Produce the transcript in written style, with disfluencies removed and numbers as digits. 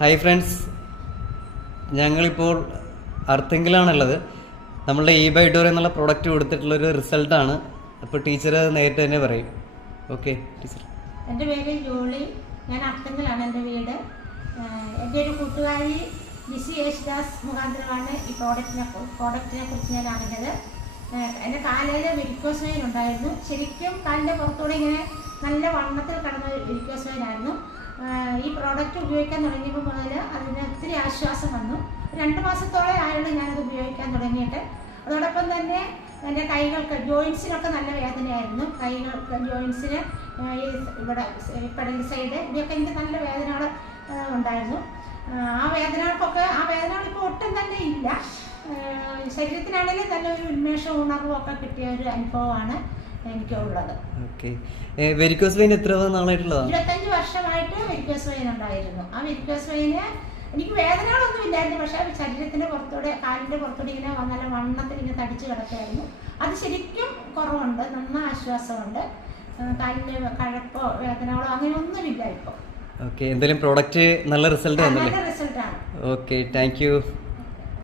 Hi friends, ഞങ്ങളിപ്പോൾ അർത്തിങ്കിലാണുള്ളത്. നമ്മളുടെ ബൈഡോർ എന്നുള്ള പ്രോഡക്റ്റ് കൊടുത്തിട്ടുള്ളൊരു റിസൾട്ടാണ്. അപ്പോൾ ടീച്ചർ നേരിട്ട് തന്നെ പറയും. Okay teacher. എൻ്റെ പേര് ജോളി, ഞാൻ അർത്തിങ്കിലാണ് എൻ്റെ വീട്. എൻ്റെ ഒരു കൂട്ടുകാരി ലിസി യേശുദാസ് മുഖാന്തരമാണ് ഈ പ്രോഡക്റ്റിനെ കുറിച്ച് ഞാൻ അറിഞ്ഞത്. എൻ്റെ കാലിൽ വെരിക്കോസ് വെയിൻ ഉണ്ടായിരുന്നു. ശരിക്കും കാലിൻ്റെ പുറത്തൂടെ ഇങ്ങനെ നല്ല വണ്ണത്തിൽ കിടന്ന വെരിക്കോസ് വെയിനായിരുന്നു. ഈ പ്രോഡക്റ്റ് ഉപയോഗിക്കാൻ തുടങ്ങിയപ്പോൾ മുതൽ അതിന് ഒത്തിരി ആശ്വാസം വന്നു. 2 മാസത്തോളം ആയുള്ളൂ ഞാനത് ഉപയോഗിക്കാൻ തുടങ്ങിയിട്ട്. അതോടൊപ്പം തന്നെ എൻ്റെ കൈകൾക്ക് ജോയിൻസിനൊക്കെ നല്ല വേദനയായിരുന്നു. കൈകൾക്ക് ജോയിൻസിന് ഇവിടെ പെടൽ സൈഡ് ഇതൊക്കെ എനിക്ക് നല്ല വേദനകൾ ഉണ്ടായിരുന്നു. ആ വേദനകൾ ഇപ്പോൾ ഒട്ടും തന്നെ ഇല്ല. ശരീരത്തിനാണെങ്കിലും നല്ലൊരു ഉന്മേഷവും ഉണർവും ഒക്കെ കിട്ടിയ ഒരു അനുഭവമാണ് എനിക്കുള്ളത്. വെരിക്കോസ് വെയിൻ എത്ര നാളായിട്ടുള്ളതാണ്? 25 വർഷമായിട്ട് വെരിക്കോസ് വെയിൻ ഉണ്ടായിരുന്നു. ആ വെരിക്കോസ് വെയിന് എനിക്ക് വേദനകളൊന്നും ഇല്ലായിരുന്നു. പക്ഷേ ശരീരത്തിന്റെ പുറത്തൂടെ, കാലിന്റെ പുറത്തൂടെ ഇങ്ങനെ നല്ല വണ്ണത്തിൽ ഇങ്ങനെ തടിച്ച് കിടക്കായിരുന്നു. അത് ശരിക്കും കുറവുണ്ട്, നന്നാ ആശ്വാസമുണ്ട്. കാലിന്റെ കഴപ്പോ വേദനകളോ അങ്ങനെയൊന്നുമില്ല ഇപ്പോൾ. എന്തായാലും പ്രോഡക്റ്റ് നല്ല റിസൾട്ട് നല്ല റിസൾട്ടാണ്. Okay, thank you.